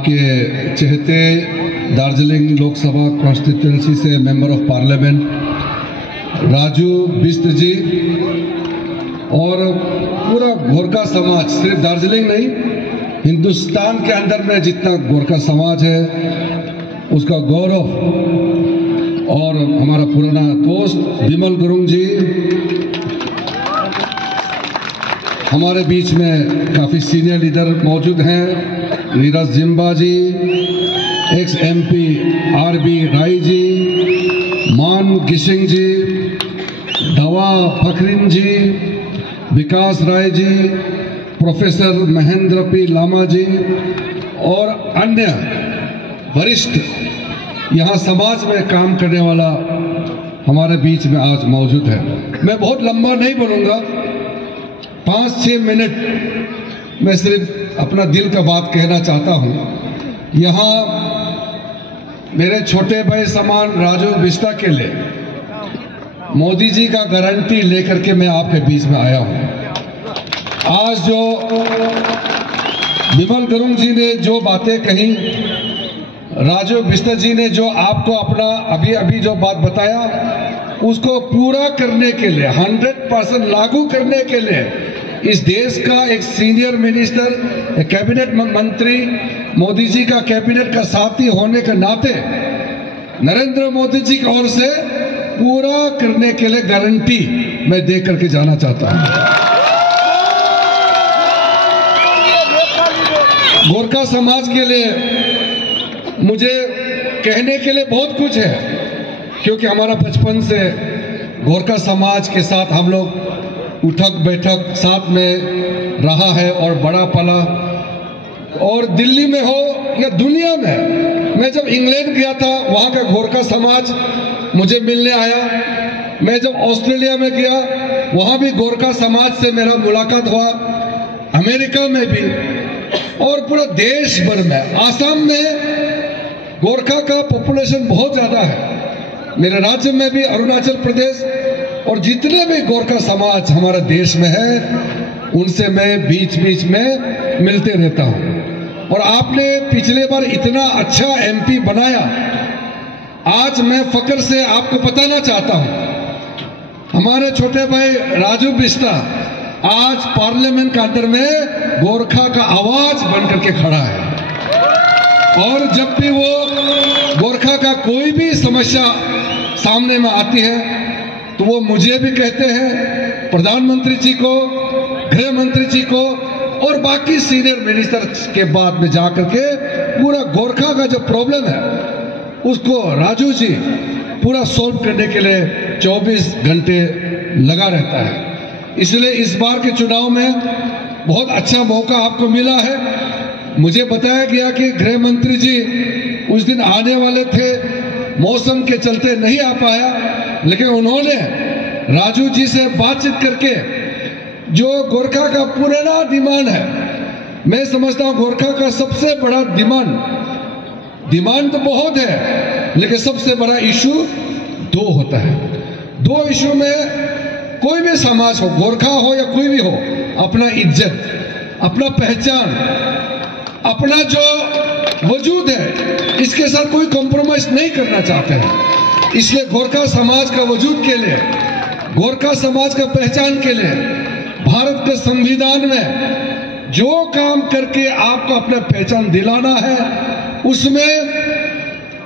आपके चहेते दार्जिलिंग लोकसभा कॉन्स्टिट्यूंसी से member of parliament Raju Bisht जी और पूरा गोरखा समाज, सिर्फ दार्जिलिंग नहीं, हिंदुस्तान के अंदर में जितना गोरखा समाज है उसका गौरव, और हमारा पुराना दोस्त विमल गुरुंग जी, हमारे बीच में काफ़ी सीनियर लीडर मौजूद हैं, नीरज जिम्बा जी, x MP RB Rai ji, मान गिशिंग जी, दवा फखरीन जी, विकास राय जी, प्रोफेसर महेंद्र P लामा जी और अन्य वरिष्ठ यहाँ समाज में काम करने वाला हमारे बीच में आज मौजूद है। मैं बहुत लंबा नहीं बोलूँगा, 5-6 मिनट मैं सिर्फ अपना दिल का बात कहना चाहता हूँ। यहाँ मेरे छोटे भाई समान राजू बिष्ट के लिए मोदी जी का गारंटी लेकर के मैं आपके बीच में आया हूँ। आज जो विमल गुरुंग जी ने जो बातें कही, राजू बिष्ट जी ने जो आपको अपना अभी जो बात बताया, उसको पूरा करने के लिए, 100% लागू करने के लिए इस देश का एक सीनियर मिनिस्टर, एक कैबिनेट मंत्री, मोदी जी का कैबिनेट का साथी होने के नाते नरेंद्र मोदी जी की ओर से पूरा करने के लिए गारंटी मैं दे करके जाना चाहता हूं। गोरखा समाज के लिए मुझे कहने के लिए बहुत कुछ है, क्योंकि हमारा बचपन से गोरखा समाज के साथ हम लोग उठक बैठक साथ में रहा है और बड़ा पला। और दिल्ली में हो या दुनिया में, मैं जब इंग्लैंड गया था वहाँ का गोरखा समाज मुझे मिलने आया। मैं जब ऑस्ट्रेलिया में गया वहाँ भी गोरखा समाज से मेरा मुलाकात हुआ, अमेरिका में भी और पूरा देश भर में। आसाम में गोरखा का पॉपुलेशन बहुत ज़्यादा है, मेरे राज्य में भी, अरुणाचल प्रदेश, और जितने भी गोरखा समाज हमारे देश में है उनसे मैं बीच बीच में मिलते रहता हूँ। और आपने पिछले बार इतना अच्छा MP बनाया, आज मैं फक्र से आपको बताना चाहता हूँ, हमारे छोटे भाई राजू बिष्ट आज पार्लियामेंट के अंदर में गोरखा का आवाज बनकर के खड़ा है। और जब भी वो गोरखा का कोई भी समस्या सामने में आती है तो वो मुझे भी कहते हैं, प्रधानमंत्री जी को, गृह मंत्री जी को और बाकी सीनियर मिनिस्टर के बाद में जाकर के पूरा गोरखा का जो प्रॉब्लम है उसको राजू जी पूरा सॉल्व करने के लिए 24 घंटे लगा रहता है। इसलिए इस बार के चुनाव में बहुत अच्छा मौका आपको मिला है। मुझे बताया गया कि गृह मंत्री जी उस दिन आने वाले थे, मौसम के चलते नहीं आ पाया, लेकिन उन्होंने राजू जी से बातचीत करके जो गोरखा का पुराना डिमांड है, मैं समझता हूं गोरखा का सबसे बड़ा डिमांड तो बहुत है, लेकिन सबसे बड़ा इशू 2 होता है। 2 इशू में कोई भी समाज हो, गोरखा हो या कोई भी हो, अपना इज्जत, अपना पहचान, अपना जो वजूद है, इसके साथ कोई कॉम्प्रोमाइज नहीं करना चाहते हैं। इसलिए गोरखा समाज का वजूद के लिए, गोरखा समाज का पहचान के लिए भारत के संविधान में जो काम करके आपको अपना पहचान दिलाना है उसमें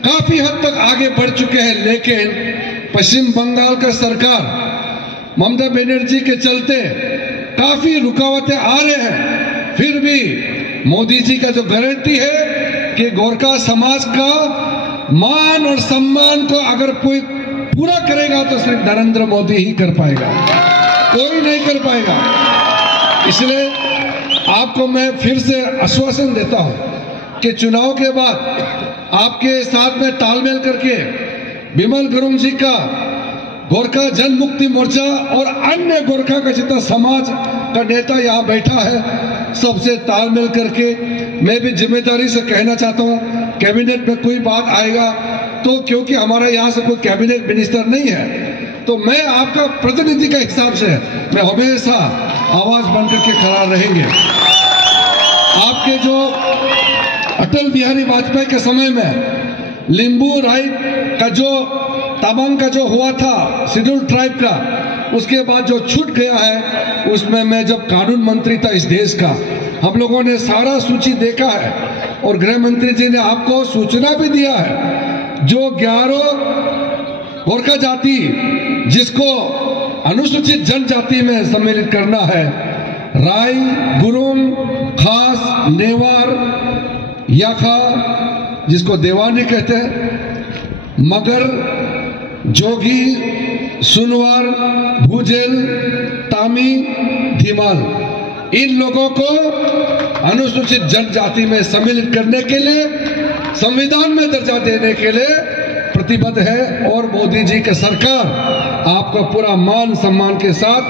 काफी हद तक आगे बढ़ चुके हैं। लेकिन पश्चिम बंगाल का सरकार ममता बनर्जी के चलते काफी रुकावटें आ रहे हैं, फिर भी मोदी जी का जो गारंटी है कि गोरखा समाज का मान और सम्मान को अगर कोई पूरा करेगा तो सिर्फ नरेंद्र मोदी ही कर पाएगा, कोई नहीं कर पाएगा। इसलिए आपको मैं फिर से आश्वासन देता हूं कि चुनाव के बाद आपके साथ में तालमेल करके विमल गुरुंग जी का गोरखा जन मुक्ति मोर्चा और अन्य गोरखा का जितना समाज का नेता यहाँ बैठा है, सबसे तालमेल करके मैं भी जिम्मेदारी से कहना चाहता हूँ, कैबिनेट में कोई बात आएगा तो, क्योंकि हमारा यहाँ से कोई कैबिनेट मिनिस्टर नहीं है, तो मैं आपका प्रतिनिधि के हिसाब से मैं हमेशा आवाज बनकर के खड़ा रहेंगे। आपके जो अटल बिहारी वाजपेयी के समय में लिंबू राइट का जो तवांग का जो हुआ था शेड्यूल ट्राइब का, उसके बाद जो छूट गया है, उसमें मैं जब कानून मंत्री था इस देश का, हम लोगों ने सारा सूची देखा है और गृह मंत्री जी ने आपको सूचना भी दिया है। जो 11 गोरखा जाति जिसको अनुसूचित जनजाति में सम्मिलित करना है, राय, गुरुंग, खास, नेवार, याखा जिसको देवानी कहते हैं, मगर, जोगी, सुनवार, भूजेल, तामी, धीमाल, इन लोगों को अनुसूचित जनजाति में सम्मिलित करने के लिए, संविधान में दर्जा देने के लिए प्रतिबद्ध है। और मोदी जी की सरकार आपका पूरा मान सम्मान के साथ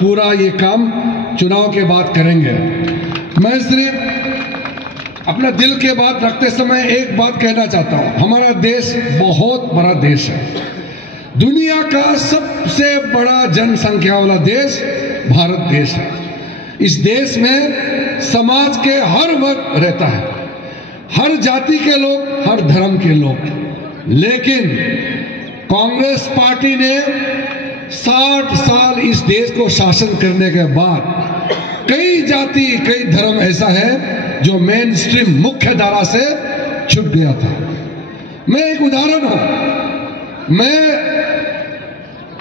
पूरा ये काम चुनाव के बाद करेंगे। मैं सिर्फ अपना दिल के बात रखते समय एक बात कहना चाहता हूं, हमारा देश बहुत बड़ा देश है, दुनिया का सबसे बड़ा जनसंख्या वाला देश भारत देश है। इस देश में समाज के हर वर्ग रहता है, हर जाति के लोग, हर धर्म के लोग, लेकिन कांग्रेस पार्टी ने 60 साल इस देश को शासन करने के बाद कई जाति, कई धर्म ऐसा है जो मेन स्ट्रीम मुख्य धारा से छूट गया था। मैं एक उदाहरण हूं, मैं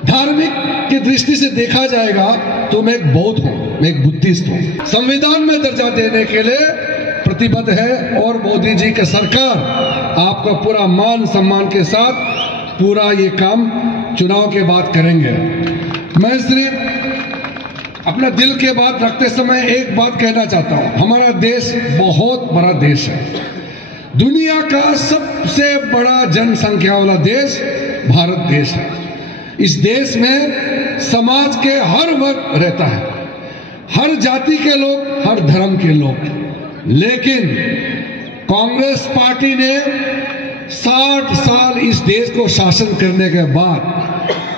धार्मिक की दृष्टि से देखा जाएगा तो मैं एक बौद्ध हूं, मैं एक बुद्धिस्ट हूं। संविधान में दर्जा देने के लिए प्रतिबद्ध है और मोदी जी की सरकार आपका पूरा मान सम्मान के साथ पूरा ये काम चुनाव के बाद करेंगे। मैं सिर्फ अपना दिल के बात रखते समय एक बात कहना चाहता हूं, हमारा देश बहुत बड़ा देश है, दुनिया का सबसे बड़ा जनसंख्या वाला देश भारत देश है। इस देश में समाज के हर वर्ग रहता है, हर जाति के लोग, हर धर्म के लोग, लेकिन कांग्रेस पार्टी ने 60 साल इस देश को शासन करने के बाद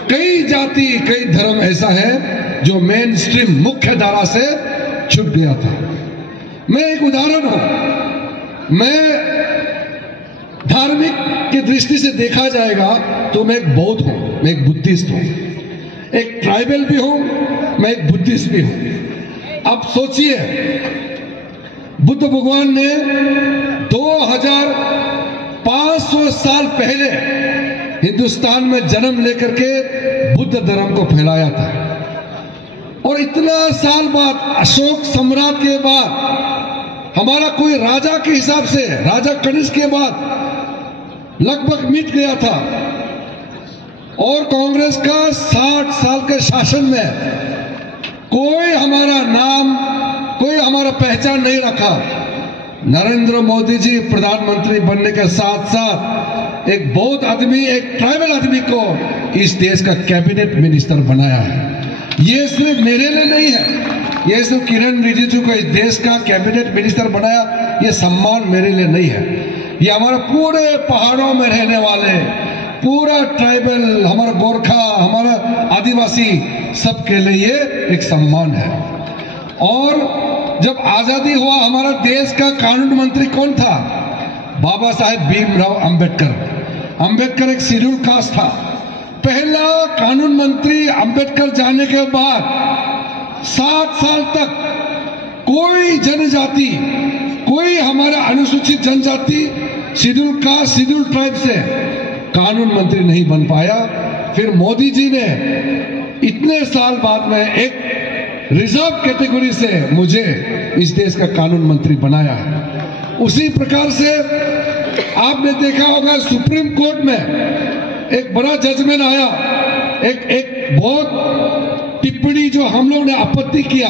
कई जाति, कई धर्म ऐसा है जो मेन स्ट्रीम मुख्य धारा से छूट गया था। मैं एक उदाहरण हूं, मैं धार्मिक की दृष्टि से देखा जाएगा तो मैं एक बौद्ध हूं, मैं एक बुद्धिस्ट हूं, एक ट्राइबल भी हूं, मैं एक बुद्धिस्ट भी हूं। अब सोचिए, बुद्ध भगवान ने 2500 साल पहले हिंदुस्तान में जन्म लेकर के बुद्ध धर्म को फैलाया था, और इतना साल बाद, अशोक सम्राट के बाद, हमारा कोई राजा के हिसाब से, राजा कनिष्क के बाद लगभग मिट गया था, और कांग्रेस का 60 साल के शासन में कोई हमारा नाम, कोई हमारा पहचान नहीं रखा। नरेंद्र मोदी जी प्रधानमंत्री बनने के साथ साथ एक बौद्ध आदमी, एक ट्राइबल आदमी को इस देश का कैबिनेट मिनिस्टर बनाया है। ये सिर्फ मेरे लिए नहीं है, ये सिर्फ किरण रिजिजू को इस देश का कैबिनेट मिनिस्टर बनाया, ये सम्मान मेरे लिए नहीं है, ये हमारे पूरे पहाड़ों में रहने वाले, पूरा ट्राइबल, हमारा गोरखा, हमारा आदिवासी, सबके लिए ये एक सम्मान है। और जब आजादी हुआ, हमारा देश का कानून मंत्री कौन था? बाबा साहेब भीमराव अंबेडकर। अंबेडकर एक शेड्यूल कास्ट था। पहला कानून मंत्री अंबेडकर जाने के बाद 7 साल तक कोई जनजाति, कोई हमारा अनुसूचित जनजाति, शेड्यूल कास्ट, शेड्यूल ट्राइब से कानून मंत्री नहीं बन पाया। फिर मोदी जी ने इतने साल बाद में एक रिजर्व कैटेगरी से मुझे इस देश का कानून मंत्री बनाया है। उसी प्रकार से आपने देखा होगा, सुप्रीम कोर्ट में एक बड़ा जजमेंट आया, एक बहुत टिप्पणी जो हम लोग ने आपत्ति किया,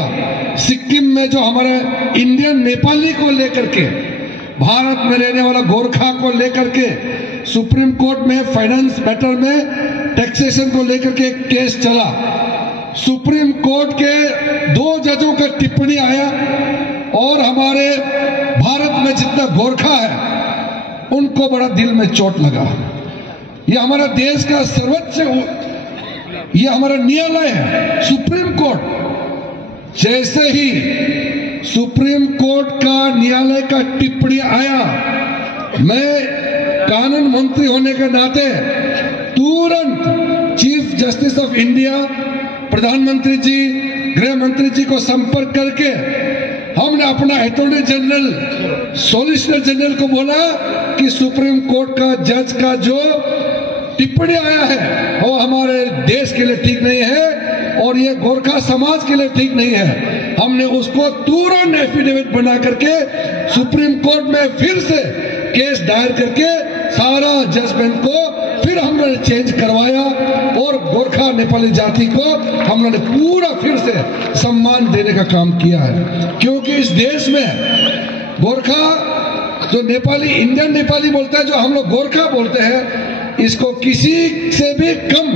सिक्किम में जो हमारे इंडियन नेपाली को लेकर के, भारत में रहने वाला गोरखा को लेकर के सुप्रीम कोर्ट में फाइनेंस मैटर में टैक्सेशन को लेकर के एक केस चला। सुप्रीम कोर्ट के 2 जजों का टिप्पणी आया और हमारे भारत में जितना गोरखा है उनको बड़ा दिल में चोट लगा। ये हमारा देश का सर्वोच्च, ये हमारा न्यायालय है, सुप्रीम कोर्ट। जैसे ही सुप्रीम कोर्ट का न्यायालय का टिप्पणी आया, मैं कानून मंत्री होने के नाते तुरंत चीफ जस्टिस ऑफ इंडिया, प्रधानमंत्री जी, गृह मंत्री जी को संपर्क करके हमने अपना अटॉर्नी जनरल, सॉलिसिटर जनरल को बोला कि सुप्रीम कोर्ट का जज का जो टिप्पणी आया है वो हमारे देश के लिए ठीक नहीं है और ये गोरखा समाज के लिए ठीक नहीं है। हमने उसको तुरंत एफिडेविट बना करके सुप्रीम कोर्ट में फिर से केस दायर करके सारा जजमेंट को फिर हमने चेंज करवाया और गोरखा नेपाली जाति को हमने पूरा फिर से सम्मान देने का काम किया है। क्योंकि इस देश में गोरखा जो नेपाली, इंडियन नेपाली बोलते हैं, जो हम लोग गोरखा बोलते हैं, इसको किसी से भी कम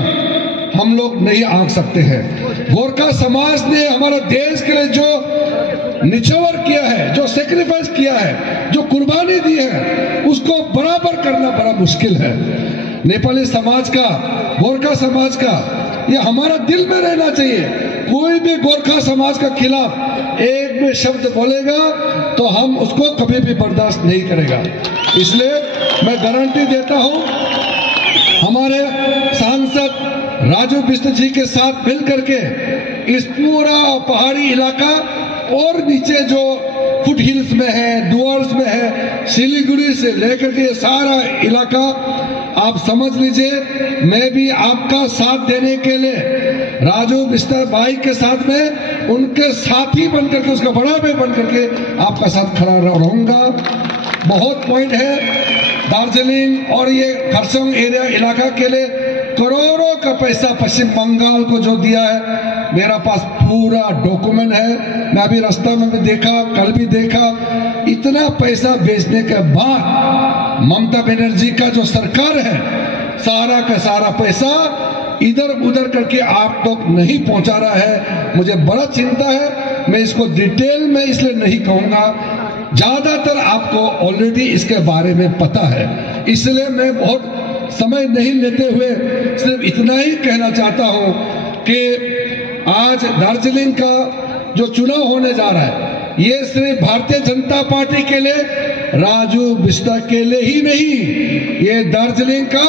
हम लोग नहीं आंक सकते हैं। गोरखा समाज ने हमारा देश के लिए जो निछावर किया है, जो सेक्रीफाइस किया है, जो कुर्बानी दी है, उसको बराबर करना बड़ा मुश्किल है। नेपाली समाज का, गोरखा समाज का, ये हमारा दिल में रहना चाहिए। कोई भी गोरखा समाज का खिलाफ एक भी शब्द बोलेगा तो हम उसको कभी भी बर्दाश्त नहीं करेगा। इसलिए मैं गारंटी देता हूं, हमारे सांसद राजू बिष्ट जी के साथ मिल करके इस पूरा पहाड़ी इलाका और नीचे जो फुट हिल्स में है, डुअर्स में है, सिलीगुड़ी से लेकर के सारा इलाका आप समझ लीजिए। मैं भी आपका साथ देने के लिए राजू बिष्ट भाई के साथ में उनके साथी बनकर के, उसका बड़ा भाई बनकर के आपका साथ खड़ा रहूंगा। बहुत पॉइंट है, दार्जिलिंग और ये खरसोंग एरिया इलाका के लिए करोड़ों का पैसा पश्चिम बंगाल को जो दिया है, मेरा पास पूरा डॉक्यूमेंट है। मैं अभी रास्ता में भी देखा, कल भी देखा, इतना पैसा भेजने के बाद ममता बनर्जी का जो सरकार है, सारा का सारा पैसा इधर उधर करके आप तक नहीं पहुंचा रहा है। मुझे बड़ा चिंता है। मैं इसको डिटेल में इसलिए नहीं कहूंगा, ज्यादातर आपको ऑलरेडी इसके बारे में पता है, इसलिए मैं बहुत समय नहीं लेते हुए सिर्फ इतना ही कहना चाहता हूं कि आज दार्जिलिंग का जो चुनाव होने जा रहा है, ये सिर्फ भारतीय जनता पार्टी के लिए, राजू बिष्ट के लिए ही नहीं, ये दार्जिलिंग का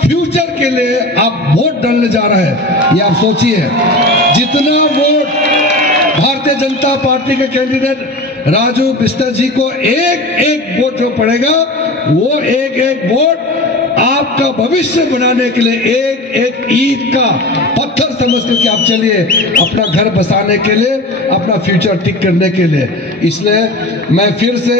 फ्यूचर के लिए आप वोट डालने जा रहे हैं। ये आप सोचिए, जितना वोट भारतीय जनता पार्टी के कैंडिडेट राजू बिष्ट जी को एक एक वोट जो पड़ेगा, वो एक एक वोट आपका भविष्य बनाने के लिए, एक एक ईंट का पत्थर समझ करके आप चलिए, अपना घर बसाने के लिए, अपना फ्यूचर ठीक करने के लिए। इसलिए मैं फिर से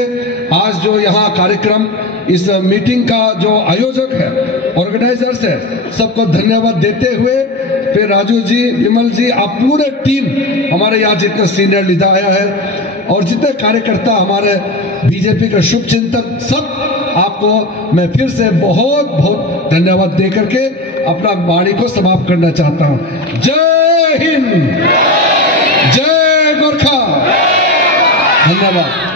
आज जो यहाँ कार्यक्रम, इस मीटिंग का जो आयोजक है, ऑर्गेनाइजर्स है, सबको धन्यवाद देते हुए, फिर राजू जी, विमल जी, आप पूरे टीम, हमारे यहाँ जितने सीनियर लीडर आया है और जितने कार्यकर्ता, हमारे बीजेपी के शुभ चिंतक, सब आपको मैं फिर से बहुत बहुत धन्यवाद दे करके अपना वाणी को समाप्त करना चाहता हूं। जय हिंद, जय गोरखा, धन्यवाद।